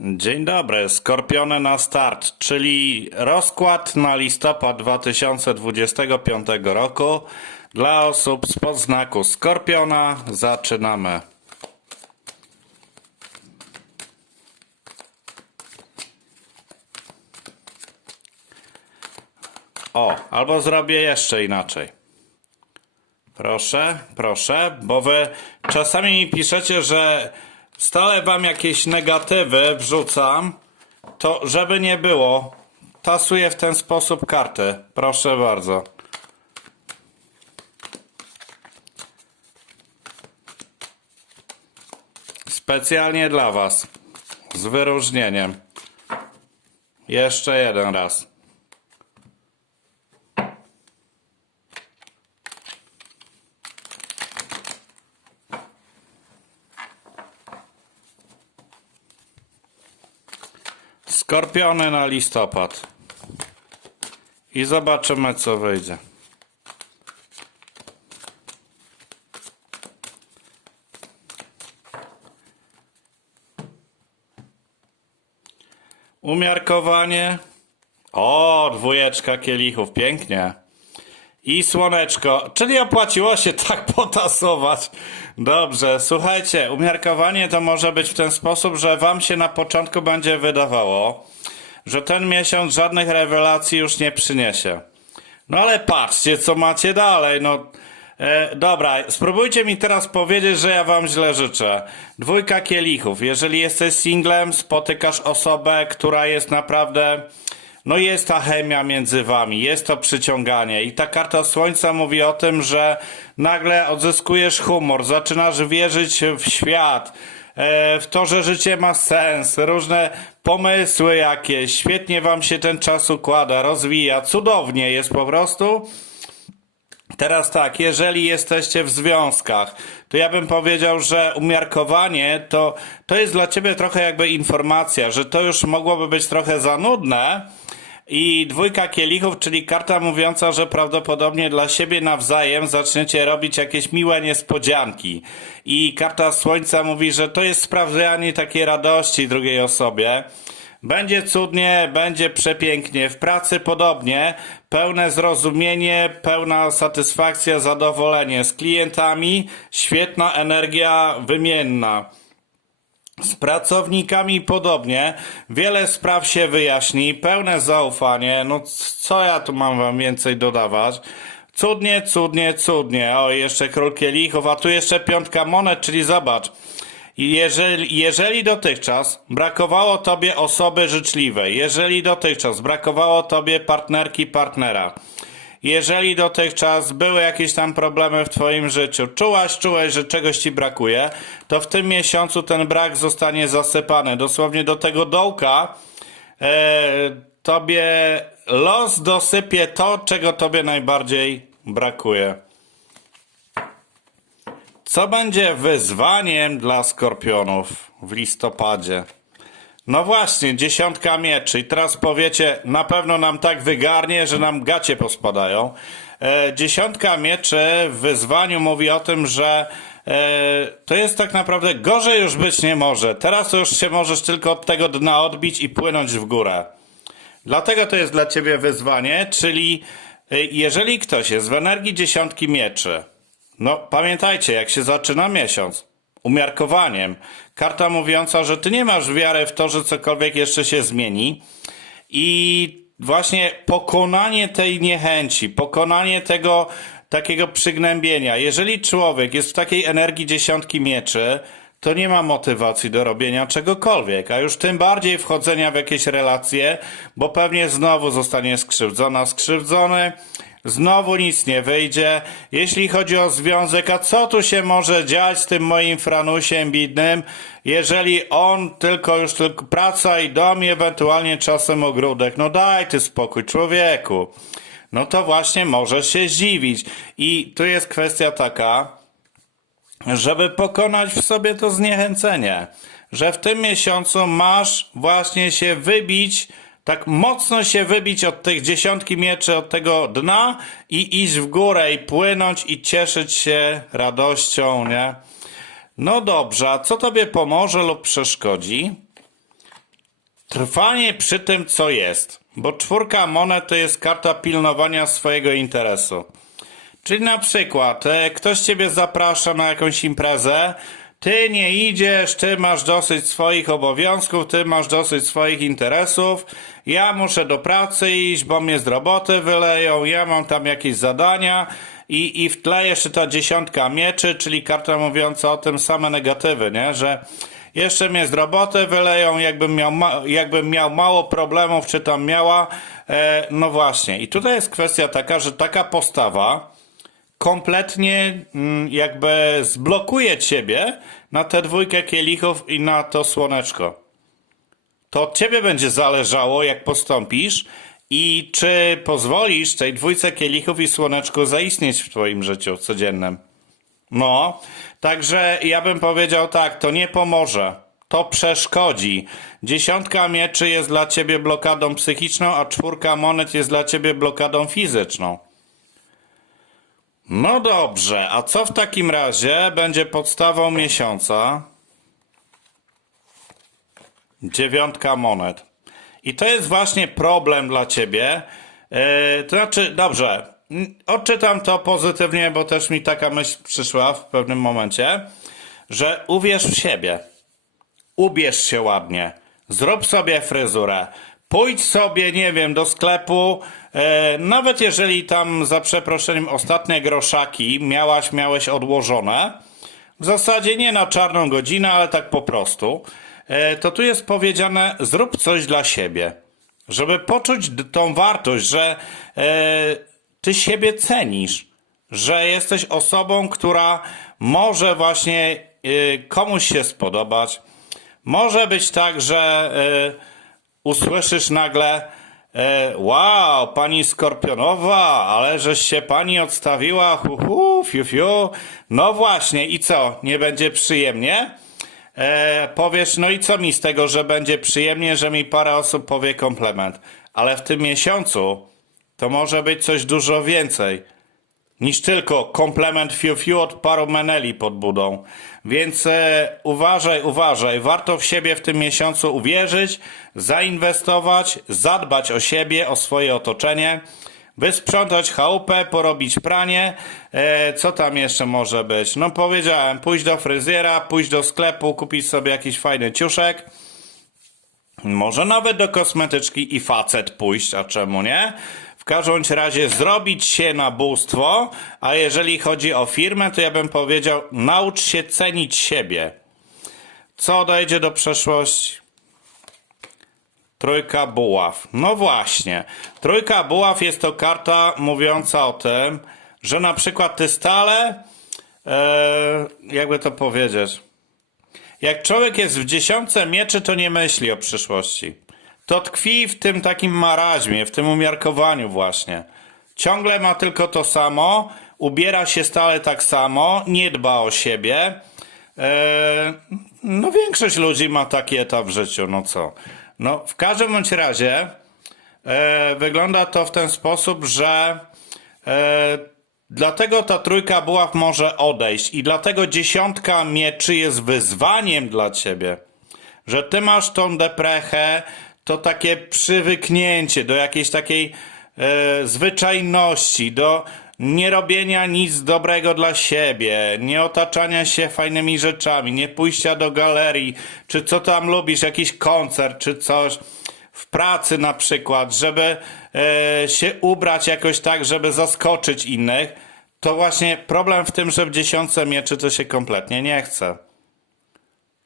Dzień dobry, Skorpiony na start, czyli rozkład na listopad 2025 roku dla osób z podznaku Skorpiona. Zaczynamy. O, albo zrobię jeszcze inaczej. Proszę, proszę, bo wy czasami mi piszecie, że stale wam jakieś negatywy wrzucam, to żeby nie było, tasuję w ten sposób karty. Proszę bardzo. Specjalnie dla was. Z wyróżnieniem. Jeszcze jeden raz. Skorpiony na listopad. I zobaczymy, co wyjdzie. Umiarkowanie. O, dwójeczka kielichów, pięknie. I słoneczko, czyli opłaciło się tak potasować. Dobrze, słuchajcie, umiarkowanie to może być w ten sposób, że wam się na początku będzie wydawało, że ten miesiąc żadnych rewelacji już nie przyniesie. No ale patrzcie, co macie dalej. No, e, dobra, spróbujcie mi teraz powiedzieć, że ja wam źle życzę. Dwójka kielichów. Jeżeli jesteś singlem, spotykasz osobę, która jest naprawdę. No jest ta chemia między wami, jest to przyciąganie i ta karta słońca mówi o tym, że nagle odzyskujesz humor, zaczynasz wierzyć w świat, e, w to, że życie ma sens, różne pomysły jakieś, świetnie wam się ten czas układa, rozwija, cudownie jest po prostu. Teraz tak, jeżeli jesteście w związkach, to ja bym powiedział, że umiarkowanie to, to jest dla ciebie trochę jakby informacja, że to już mogłoby być trochę za nudne. I dwójka kielichów, czyli karta mówiąca, że prawdopodobnie dla siebie nawzajem zaczniecie robić jakieś miłe niespodzianki. I karta słońca mówi, że to jest sprawdzanie takiej radości drugiej osobie. Będzie cudnie, będzie przepięknie. W pracy podobnie. Pełne zrozumienie, pełna satysfakcja, zadowolenie z klientami, świetna energia wymienna. Z pracownikami podobnie, wiele spraw się wyjaśni, pełne zaufanie. No co ja tu mam wam więcej dodawać? Cudnie, cudnie, cudnie. O, jeszcze król kielichów, a tu jeszcze piątka monet, czyli zobacz. Jeżeli, jeżeli dotychczas brakowało tobie osoby życzliwej, jeżeli dotychczas brakowało tobie partnerki, partnera, jeżeli dotychczas były jakieś tam problemy w Twoim życiu, czułaś, czułeś, że czegoś Ci brakuje, to w tym miesiącu ten brak zostanie zasypany. Dosłownie do tego dołka e, Tobie los dosypie to, czego Tobie najbardziej brakuje. Co będzie wyzwaniem dla skorpionów w listopadzie? No właśnie, dziesiątka mieczy. I teraz powiecie, na pewno nam tak wygarnie, że nam gacie pospadają. E, dziesiątka mieczy w wyzwaniu mówi o tym, że e, to jest tak naprawdę gorzej już być nie może. Teraz już się możesz tylko od tego dna odbić i płynąć w górę. Dlatego to jest dla ciebie wyzwanie, czyli e, jeżeli ktoś jest w energii dziesiątki mieczy, no pamiętajcie, jak się zaczyna miesiąc, umiarkowaniem, karta mówiąca, że ty nie masz wiary w to, że cokolwiek jeszcze się zmieni. I właśnie pokonanie tej niechęci, pokonanie tego takiego przygnębienia. Jeżeli człowiek jest w takiej energii dziesiątki mieczy, to nie ma motywacji do robienia czegokolwiek, a już tym bardziej wchodzenia w jakieś relacje, bo pewnie znowu zostanie skrzywdzona, skrzywdzony, znowu nic nie wyjdzie. Jeśli chodzi o związek, a co tu się może dziać z tym moim franusiem bidnym, jeżeli on tylko już tylko praca i dom i ewentualnie czasem ogródek. No daj ty spokój, człowieku. No to właśnie możesz się zdziwić. I tu jest kwestia taka, żeby pokonać w sobie to zniechęcenie, że w tym miesiącu masz właśnie się wybić, tak mocno się wybić od tych dziesiątki mieczy, od tego dna i iść w górę i płynąć i cieszyć się radością, nie? No dobrze, a co tobie pomoże lub przeszkodzi? trwanie przy tym, co jest. Bo czwórka monet to jest karta pilnowania swojego interesu. Czyli na przykład e, ktoś ciebie zaprasza na jakąś imprezę, ty nie idziesz, ty masz dosyć swoich obowiązków, ty masz dosyć swoich interesów, ja muszę do pracy iść, bo mnie z roboty wyleją, ja mam tam jakieś zadania i, i w tle jeszcze ta dziesiątka mieczy, czyli karta mówiąca o tym same negatywy, nie? że jeszcze mnie z roboty wyleją, jakbym miał, ma- jakbym miał mało problemów, czy tam miała. E, no właśnie, i tutaj jest kwestia taka, że taka postawa kompletnie mm, jakby zblokuje ciebie na tę dwójkę kielichów i na to słoneczko. To od ciebie będzie zależało, jak postąpisz i czy pozwolisz tej dwójce kielichów i słoneczku zaistnieć w twoim życiu codziennym. No, także ja bym powiedział tak, to nie pomoże. To przeszkodzi. Dziesiątka mieczy jest dla ciebie blokadą psychiczną, a czwórka monet jest dla ciebie blokadą fizyczną. No dobrze, a co w takim razie będzie podstawą miesiąca? Dziewiątka monet. I to jest właśnie problem dla ciebie. Yy, to znaczy, dobrze, odczytam to pozytywnie, bo też mi taka myśl przyszła w pewnym momencie, że uwierz w siebie. Ubierz się ładnie. Zrób sobie fryzurę. Pójdź sobie, nie wiem, do sklepu. E, nawet jeżeli tam za przeproszeniem ostatnie groszaki miałaś, miałeś odłożone, w zasadzie nie na czarną godzinę, ale tak po prostu, e, to tu jest powiedziane: zrób coś dla siebie, żeby poczuć tą wartość, że e, ty siebie cenisz, że jesteś osobą, która może właśnie e, komuś się spodobać. Może być tak, że e, usłyszysz nagle e, wow, pani Skorpionowa, ale żeś się pani odstawiła, hu, hu fiu, fiu. No właśnie, i co, nie będzie przyjemnie? E, powiesz, no i co mi z tego, że będzie przyjemnie, że mi parę osób powie komplement. Ale w tym miesiącu to może być coś dużo więcej niż tylko komplement fiu fiu od paru meneli pod budą. Więc e, uważaj, uważaj. Warto w siebie w tym miesiącu uwierzyć, zainwestować, zadbać o siebie, o swoje otoczenie, wysprzątać chałupę, porobić pranie. E, co tam jeszcze może być? No powiedziałem, pójść do fryzjera, pójść do sklepu, kupić sobie jakiś fajny ciuszek. Może nawet do kosmetyczki i facet pójść, a czemu nie? W każdym razie zrobić się na bóstwo, a jeżeli chodzi o firmę, to ja bym powiedział, naucz się cenić siebie. Co dojdzie do przeszłości? Trójka buław. No właśnie. Trójka buław jest to karta mówiąca o tym, że na przykład ty stale, e, jakby to powiedzieć, jak człowiek jest w dziesiątce mieczy, to nie myśli o przyszłości. To tkwi w tym takim maraźmie, w tym umiarkowaniu właśnie. Ciągle ma tylko to samo, ubiera się stale tak samo, nie dba o siebie. Eee, no większość ludzi ma taki etap w życiu, no co. No w każdym bądź razie e, wygląda to w ten sposób, że e, dlatego ta trójka buław może odejść i dlatego dziesiątka mieczy jest wyzwaniem dla ciebie. Że ty masz tą deprechę, to takie przywyknięcie do jakiejś takiej e, zwyczajności, do nierobienia nic dobrego dla siebie, nie otaczania się fajnymi rzeczami, nie pójścia do galerii, czy co tam lubisz, jakiś koncert, czy coś w pracy na przykład, żeby e, się ubrać jakoś tak, żeby zaskoczyć innych, to właśnie problem w tym, że w dziesiątce mieczy to się kompletnie nie chce.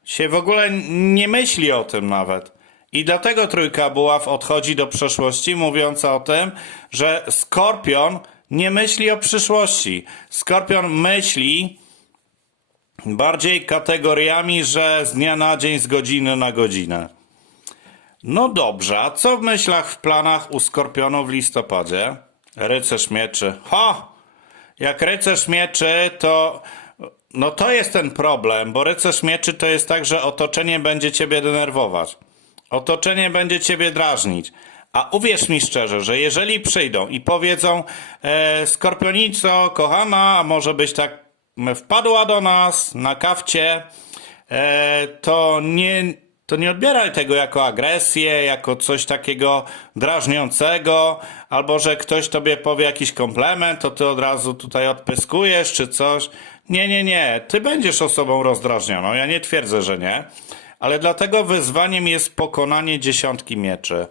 Się w ogóle nie myśli o tym nawet. I dlatego trójka buław odchodzi do przeszłości, mówiąca o tym, że Skorpion nie myśli o przyszłości. Skorpion myśli bardziej kategoriami, że z dnia na dzień, z godziny na godzinę. No dobrze, a co w myślach, w planach u Skorpionu w listopadzie? Rycerz mieczy. Ha! Jak rycerz mieczy, to no to jest ten problem, bo rycerz mieczy to jest tak, że otoczenie będzie ciebie denerwować. Otoczenie będzie ciebie drażnić. A uwierz mi szczerze, że jeżeli przyjdą i powiedzą e, Skorpionico, kochana, może byś tak wpadła do nas na kawcie, e, to nie, to nie odbieraj tego jako agresję, jako coś takiego drażniącego, albo że ktoś tobie powie jakiś komplement, to ty od razu tutaj odpyskujesz czy coś. Nie, nie, nie. Ty będziesz osobą rozdrażnioną. Ja nie twierdzę, że nie. Ale dlatego wyzwaniem jest pokonanie dziesiątki mieczy.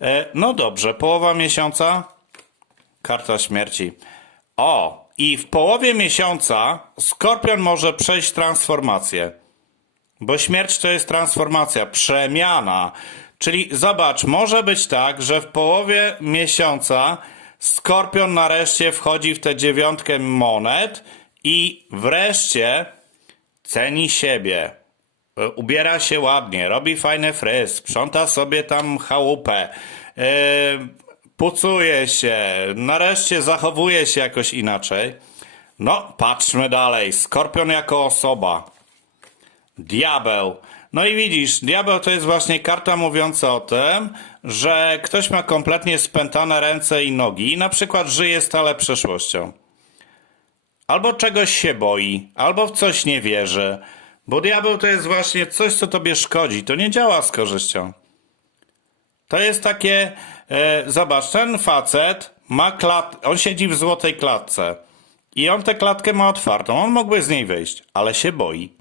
E, No dobrze, połowa miesiąca. Karta śmierci. O, i w połowie miesiąca Skorpion może przejść transformację. Bo śmierć to jest transformacja, przemiana. Czyli zobacz, może być tak, że w połowie miesiąca Skorpion nareszcie wchodzi w tę dziewiątkę monet i wreszcie ceni siebie. E, Ubiera się ładnie, robi fajny fryz, sprząta sobie tam chałupę, yy, pucuje się, nareszcie zachowuje się jakoś inaczej. No, patrzmy dalej. Skorpion jako osoba. Diabeł. No i widzisz, diabeł to jest właśnie karta mówiąca o tym, że ktoś ma kompletnie spętane ręce i nogi i na przykład żyje stale przeszłością. Albo czegoś się boi, albo w coś nie wierzy. Bo diabeł to jest właśnie coś, co tobie szkodzi. To nie działa z korzyścią. To jest takie, e, zobacz, ten facet ma klat, on siedzi w złotej klatce i on tę klatkę ma otwartą, on mógłby z niej wyjść, ale się boi.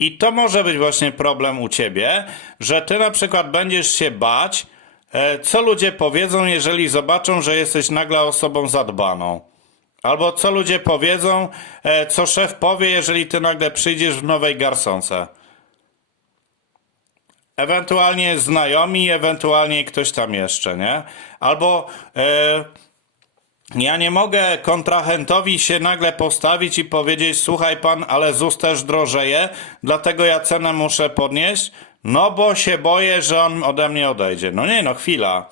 I to może być właśnie problem u ciebie, że ty na przykład będziesz się bać, e, co ludzie powiedzą, jeżeli zobaczą, że jesteś nagle osobą zadbaną. Albo co ludzie powiedzą, e, co szef powie, jeżeli ty nagle przyjdziesz w nowej garsonce. Ewentualnie znajomi, ewentualnie ktoś tam jeszcze, nie? Albo e, ja nie mogę kontrahentowi się nagle postawić i powiedzieć: Słuchaj pan, ale ZUS też drożeje, dlatego ja cenę muszę podnieść, no bo się boję, że on ode mnie odejdzie. No nie, no chwila.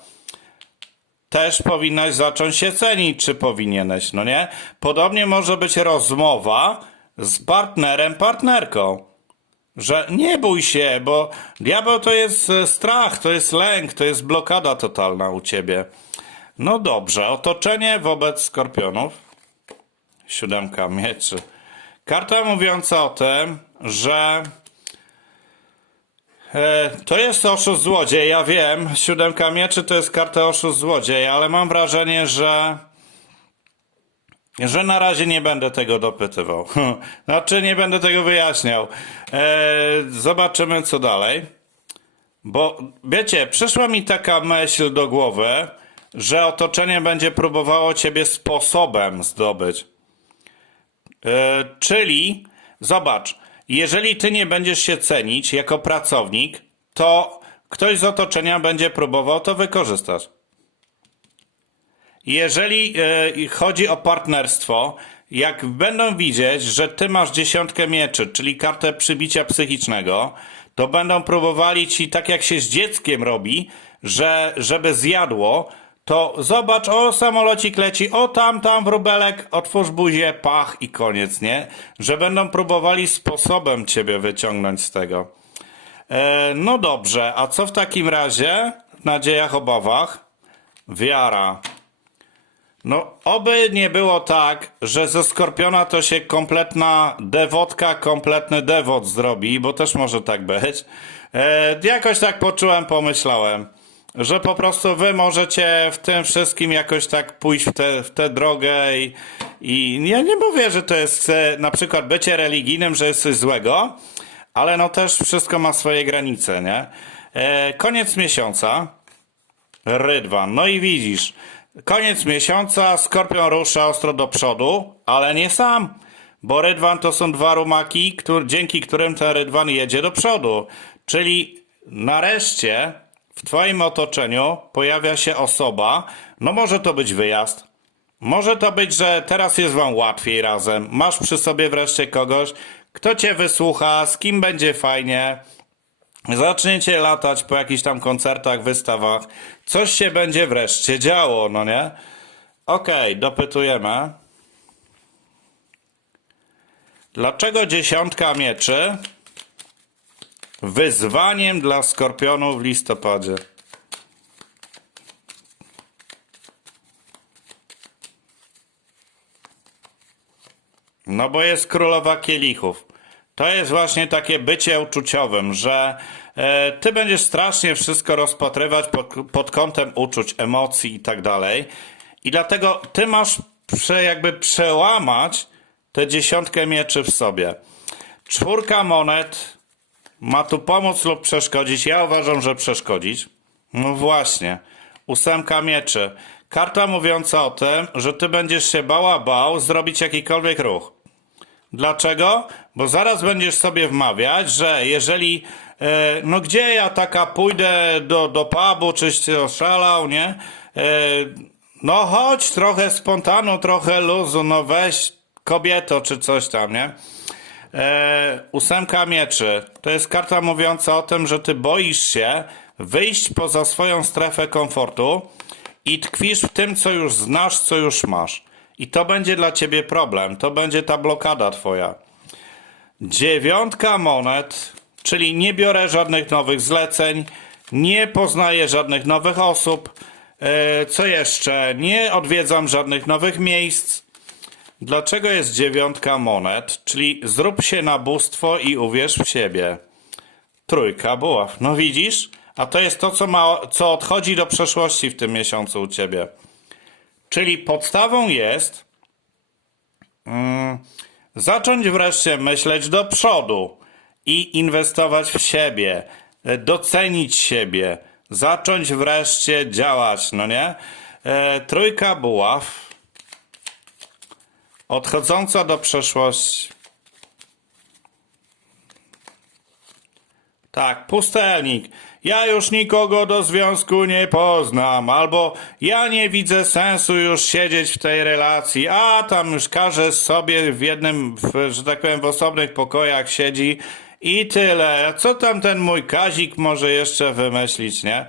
Też powinnaś zacząć się cenić, czy powinieneś, no nie? Podobnie może być rozmowa z partnerem, partnerką że nie bój się, bo diabeł to jest e, strach, to jest lęk, to jest blokada totalna u ciebie. No dobrze, otoczenie wobec skorpionów. Siódemka mieczy. Karta mówiąca o tym, że e, to jest oszust złodziej, ja wiem. Siódemka mieczy to jest karta oszust złodziej, ale mam wrażenie, że że na razie nie będę tego dopytywał. Znaczy, nie będę tego wyjaśniał. Eee, zobaczymy, co dalej. Bo wiecie, przyszła mi taka myśl do głowy, że otoczenie będzie próbowało ciebie sposobem zdobyć. Eee, czyli, zobacz, jeżeli ty nie będziesz się cenić jako pracownik, to ktoś z otoczenia będzie próbował to wykorzystać. Jeżeli e, chodzi o partnerstwo, jak będą widzieć, że ty masz dziesiątkę mieczy, czyli kartę przybicia psychicznego, to będą próbowali ci, tak jak się z dzieckiem robi, że żeby zjadło, to zobacz, o samolocik leci, o tam, tam wróbelek, otwórz buzię, pach i koniec, nie? Że będą próbowali sposobem ciebie wyciągnąć z tego. E, no dobrze, a co w takim razie? W nadziejach, obawach? Wiara. No, oby nie było tak, że ze Skorpiona to się kompletna dewotka, kompletny dewot zrobi, bo też może tak być. E, jakoś tak poczułem, pomyślałem, że po prostu wy możecie w tym wszystkim jakoś tak pójść w tę w tę drogę i, i ja nie mówię, że to jest e, na przykład bycie religijnym, że jest coś złego, ale no też wszystko ma swoje granice, nie? E, koniec miesiąca. Rydwan. No i widzisz, koniec miesiąca, Skorpion rusza ostro do przodu, ale nie sam, bo Rydwan to są dwa rumaki, któr, dzięki którym ten Rydwan jedzie do przodu. Czyli nareszcie w twoim otoczeniu pojawia się osoba, no może to być wyjazd, może to być, że teraz jest wam łatwiej razem, masz przy sobie wreszcie kogoś, kto cię wysłucha, z kim będzie fajnie, Zaczniecie latać po jakichś tam koncertach, wystawach. Coś się będzie wreszcie działo, no nie? Okej, dopytujemy. Dlaczego dziesiątka mieczy wyzwaniem dla skorpionów w listopadzie? No bo jest królowa kielichów. To jest właśnie takie bycie uczuciowym, że e, ty będziesz strasznie wszystko rozpatrywać pod, kątem uczuć, emocji i tak dalej. I dlatego ty masz prze, jakby przełamać tę dziesiątkę mieczy w sobie. Czwórka monet ma tu pomóc lub przeszkodzić. Ja uważam, że przeszkodzić. No właśnie. Ósemka mieczy. Karta mówiąca o tym, że ty będziesz się bała bał zrobić jakikolwiek ruch. Dlaczego? Bo zaraz będziesz sobie wmawiać, że jeżeli, e, no gdzie ja taka pójdę do, do pubu, czyś ty oszalał, nie? E, no chodź, trochę spontanu, trochę luzu, no weź kobieto, czy coś tam, nie? E, ósemka mieczy. To jest karta mówiąca o tym, że ty boisz się wyjść poza swoją strefę komfortu i tkwisz w tym, co już znasz, co już masz. I to będzie dla ciebie problem. To będzie ta blokada twoja. Dziewiątka monet, czyli nie biorę żadnych nowych zleceń, nie poznaję żadnych nowych osób. E, co jeszcze? Nie odwiedzam żadnych nowych miejsc. Dlaczego jest dziewiątka monet? Czyli zrób się na bóstwo i uwierz w siebie. Trójka buław. No widzisz? A to jest to, co, ma, co odchodzi do przeszłości w tym miesiącu u ciebie. Czyli podstawą jest mm, zacząć wreszcie myśleć do przodu i inwestować w siebie, e, docenić siebie, zacząć wreszcie działać, no nie? E, trójka buław odchodząca do przeszłości. Tak, pustelnik. Ja już nikogo do związku nie poznam, albo ja nie widzę sensu już siedzieć w tej relacji, a tam już każdy sobie w jednym, w, że tak powiem, w osobnych pokojach siedzi i tyle. Co tam ten mój Kazik może jeszcze wymyślić, nie?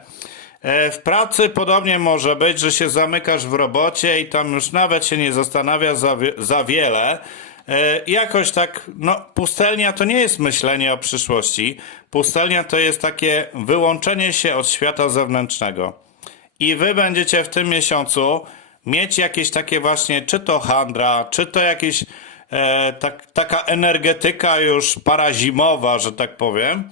E, W pracy podobnie może być, że się zamykasz w robocie i tam już nawet się nie zastanawia za, za wiele. E, Jakoś tak, no, pustelnia to nie jest myślenie o przyszłości. Pustelnia to jest takie wyłączenie się od świata zewnętrznego. I wy będziecie w tym miesiącu mieć jakieś takie właśnie, czy to handra, czy to jakieś e, tak, taka energetyka już parazimowa, że tak powiem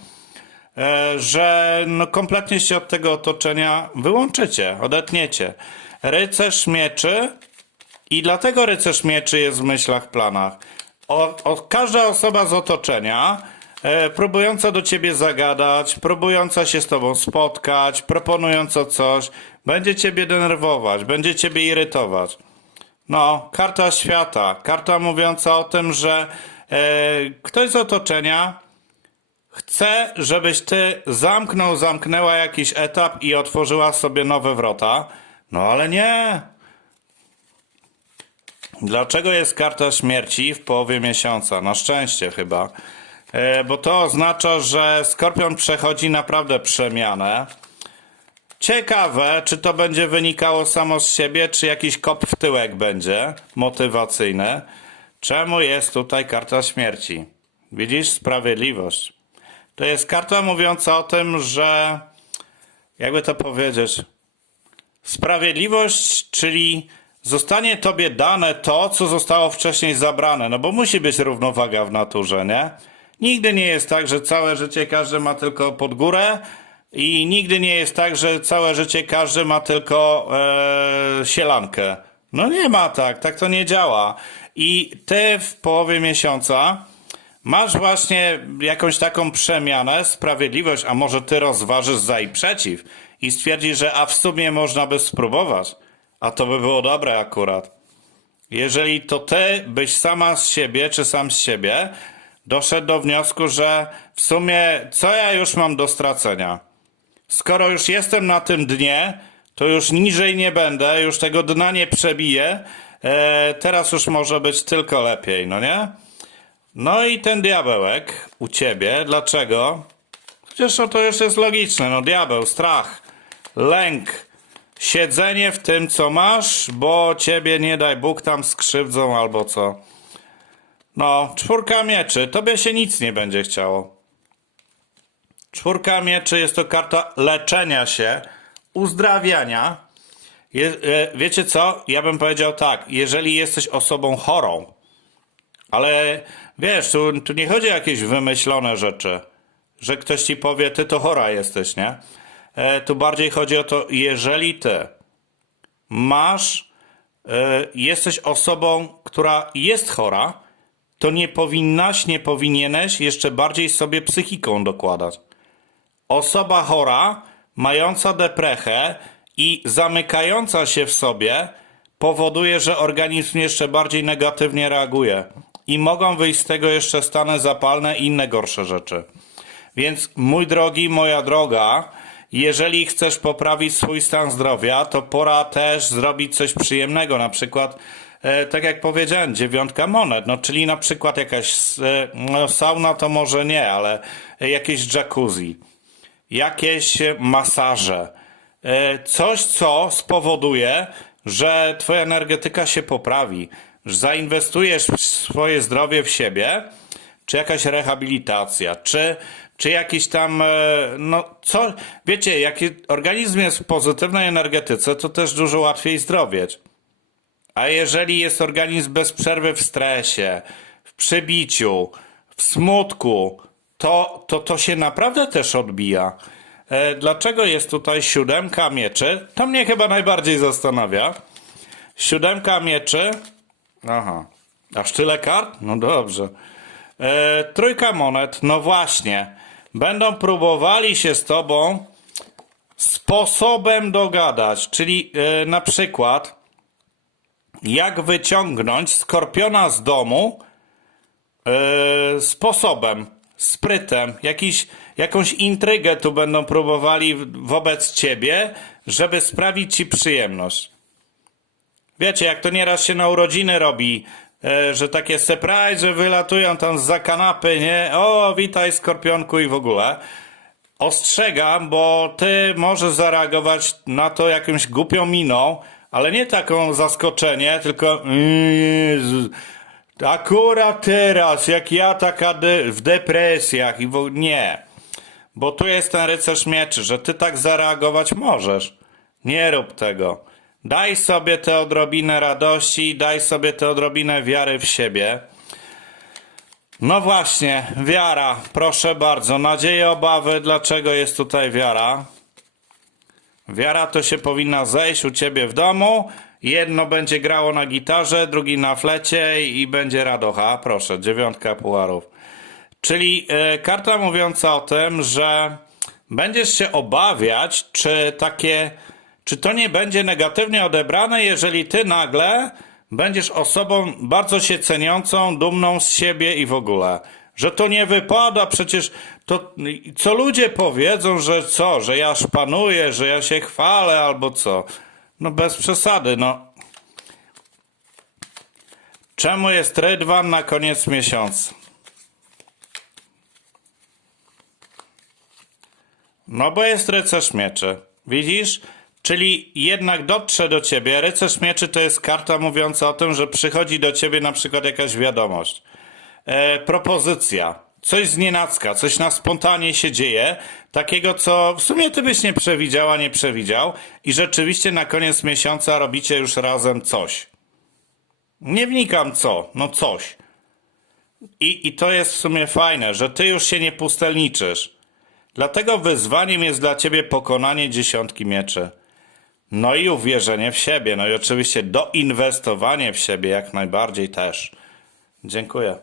że no kompletnie się od tego otoczenia wyłączycie, odetniecie. Rycerz mieczy i dlatego rycerz mieczy jest w myślach, planach. O, o, każda osoba z otoczenia e, próbująca do ciebie zagadać, próbująca się z tobą spotkać, proponująca coś, będzie ciebie denerwować, będzie ciebie irytować. No, karta świata, karta mówiąca o tym, że e, ktoś z otoczenia Chcę, żebyś ty zamknął, zamknęła jakiś etap i otworzyła sobie nowe wrota. No ale nie. Dlaczego jest karta śmierci w połowie miesiąca? Na szczęście chyba. E, bo to oznacza, że Skorpion przechodzi naprawdę przemianę. Ciekawe, czy to będzie wynikało samo z siebie, czy jakiś kop w tyłek będzie motywacyjny. Czemu jest tutaj karta śmierci? Widzisz? Sprawiedliwość. To jest karta mówiąca o tym, że jakby to powiedzieć, sprawiedliwość, czyli zostanie tobie dane to, co zostało wcześniej zabrane, no bo musi być równowaga w naturze, nie? Nigdy nie jest tak, że całe życie każdy ma tylko pod górę i nigdy nie jest tak, że całe życie każdy ma tylko e, sielankę. No nie ma tak, tak to nie działa. I ty w połowie miesiąca Masz właśnie jakąś taką przemianę, sprawiedliwość, a może ty rozważysz za i przeciw i stwierdzisz, że a w sumie można by spróbować, a to by było dobre akurat. Jeżeli to ty byś sama z siebie, czy sam z siebie, doszedł do wniosku, że w sumie co ja już mam do stracenia? Skoro już jestem na tym dnie, to już niżej nie będę, już tego dna nie przebiję, e, teraz już może być tylko lepiej, no nie? No i ten diabełek u ciebie, dlaczego? Przecież to już jest logiczne, no diabeł, strach, lęk, siedzenie w tym, co masz, bo ciebie nie daj Bóg tam skrzywdzą albo co. No, czwórka mieczy, tobie się nic nie będzie chciało. Czwórka mieczy jest to karta leczenia się, uzdrawiania. Je, e, wiecie co? Ja bym powiedział tak, jeżeli jesteś osobą chorą, ale wiesz, tu, tu nie chodzi o jakieś wymyślone rzeczy. że ktoś ci powie, ty to chora jesteś, nie? E, tu bardziej chodzi o to, jeżeli ty masz, e, jesteś osobą, która jest chora, to nie powinnaś, nie powinieneś jeszcze bardziej sobie psychiką dokładać. Osoba chora, mająca deprechę i zamykająca się w sobie, powoduje, że organizm jeszcze bardziej negatywnie reaguje. I mogą wyjść z tego jeszcze stany zapalne i inne gorsze rzeczy. Więc mój drogi, moja droga, jeżeli chcesz poprawić swój stan zdrowia, to pora też zrobić coś przyjemnego. Na przykład, e, tak jak powiedziałem, dziewiątka monet, no czyli na przykład jakaś e, no, sauna to może nie, ale jakieś jacuzzi, jakieś masaże, e, coś co spowoduje, że twoja energetyka się poprawi, zainwestujesz swoje zdrowie w siebie, czy jakaś rehabilitacja, czy, czy jakiś tam, e, no co, wiecie, jak organizm jest w pozytywnej energetyce, to też dużo łatwiej zdrowieć. A jeżeli jest organizm bez przerwy w stresie, w przebiciu, w smutku, to to, to się naprawdę też odbija. E, dlaczego jest tutaj siódemka mieczy? To mnie chyba najbardziej zastanawia. Siódemka mieczy. Aha. Aż tyle kart? No dobrze. E, trójka monet, no właśnie. Będą próbowali się z tobą sposobem dogadać, czyli e, na przykład jak wyciągnąć skorpiona z domu e, sposobem, sprytem, jakiś, jakąś intrygę tu będą próbowali wobec ciebie, żeby sprawić ci przyjemność. Wiecie, jak to nieraz się na urodziny robi, e, że takie surprise, że wylatują tam za kanapy, nie? O, witaj skorpionku i w ogóle. Ostrzegam, bo ty możesz zareagować na to jakąś głupią miną, ale nie taką zaskoczenie, tylko akurat teraz, jak ja taka de- w depresjach i w... nie. Bo tu jest ten rycerz mieczy, że ty tak zareagować możesz. Nie rób tego. Daj sobie tę odrobinę radości, daj sobie tę odrobinę wiary w siebie. No właśnie, wiara, proszę bardzo. Nadzieje, obawy, dlaczego jest tutaj wiara? Wiara to się powinna zejść u ciebie w domu. Jedno będzie grało na gitarze, drugi na flecie i będzie radocha. Proszę, dziewiątka puarów. Czyli e, karta mówiąca o tym, że będziesz się obawiać, czy takie, czy to nie będzie negatywnie odebrane, jeżeli ty nagle będziesz osobą bardzo się ceniącą, dumną z siebie i w ogóle. Że to nie wypada, przecież to co ludzie powiedzą, że co, że ja szpanuję, że ja się chwalę albo co. No bez przesady, no. Czemu jest rydwan na koniec miesiąca? No bo jest rycerz mieczy. Widzisz? Czyli jednak dotrze do ciebie. Rycerz mieczy to jest karta mówiąca o tym, że przychodzi do ciebie na przykład jakaś wiadomość. E, propozycja. Coś z nienacka, coś na spontanie się dzieje, takiego, co w sumie ty byś nie przewidziała, nie przewidział i rzeczywiście na koniec miesiąca robicie już razem coś. Nie wnikam co, no coś. I, I to jest w sumie fajne, że ty już się nie pustelniczysz. Dlatego wyzwaniem jest dla ciebie pokonanie dziesiątki mieczy. No i uwierzenie w siebie, no i oczywiście doinwestowanie w siebie jak najbardziej też. Dziękuję.